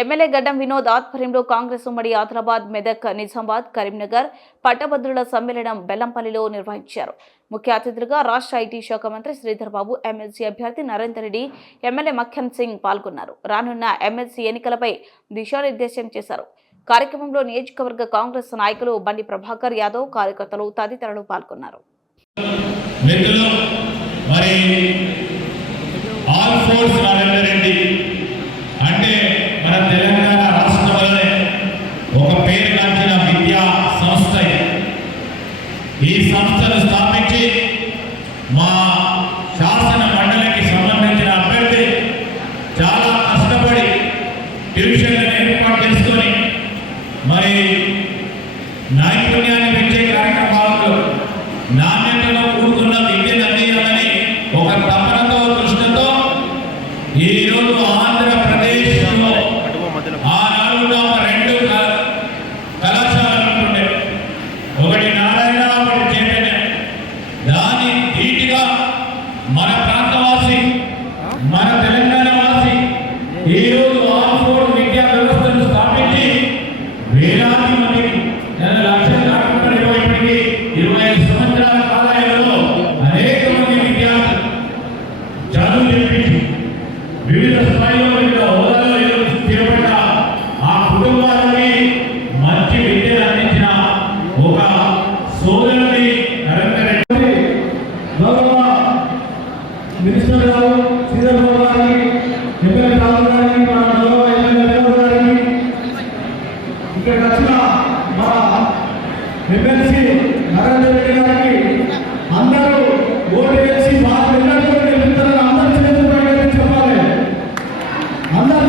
MLA గడ్డం వినోద్ ఆధ్వర్యంలో కాంగ్రెస్ ఉమ్మడి ఆదిలాబాద్ మెదక్ నిజామాబాద్ కరీంనగర్ పట్టభద్రుల సమ్మేళనం బెల్లంపల్లిలో నిర్వహించారు. ముఖ్య అతిథులుగా రాష్ట్ర ఐటీ శాఖ మంత్రి శ్రీధర్ బాబు ఎమ్మెల్సీ అభ్యర్థి నరేందర్ రెడ్డి ఎమ్మెల్యే మఖ్యం సింగ్ పాల్గొన్నారు. రానున్న ఎమ్మెల్సీ ఎన్నికలపై దిశానిర్దేశం చేశారు. కార్యక్రమంలో నియోజకవర్గ కాంగ్రెస్ నాయకులు బండి ప్రభాకర్ యాదవ్ కార్యకర్తలు తదితరులు పాల్గొన్నారు. మరి ఆల్ ఫోర్స్ నరేందర్ రెడ్డి సంస్థను స్థాపించి మా శాసన మండలికి సంబంధించిన అభ్యర్థి చాలా కష్టపడి ట్యూషన్లను ఏర్పాటు చేసుకొని మరి నైపుణ్యాన్ని పెంచే కార్యక్రమాల్లో నాణ్యతలో కూడుకున్న విద్యను అందించాలని ఒక తపనతో దృష్టితో ఈరోజు మన ప్రాంతవాసి మన తెలంగాణ వాసి ఈ రోజు ఆక్స్ఫోర్డ్ విద్యా వ్యవస్థను స్థాపించి వేలాది మందికి లక్షల కాకుండా ఇరవైపటికి ఇరవై ఐదు సంవత్సరాల కాలాయంలో అనేక మంది విద్యార్థులు చదువు చెప్పించి వివిధ స్థాయిలో వివిధ హోదాలో ఈరోజు ఆ కుటుంబాలకి మంచి విద్యను అందించిన ఒక మినిస్టర్ గారు శ్రీధర్ బాబు గారికి ఎమ్మెల్యే రాజు గారికి మన నల్లవ మా ఎమ్మెల్సీ నరేంద్ర రెడ్డి అందరూ ఓటు వేసి వాళ్ళు అందరూ చేతులు చెప్పాలి. అందరూ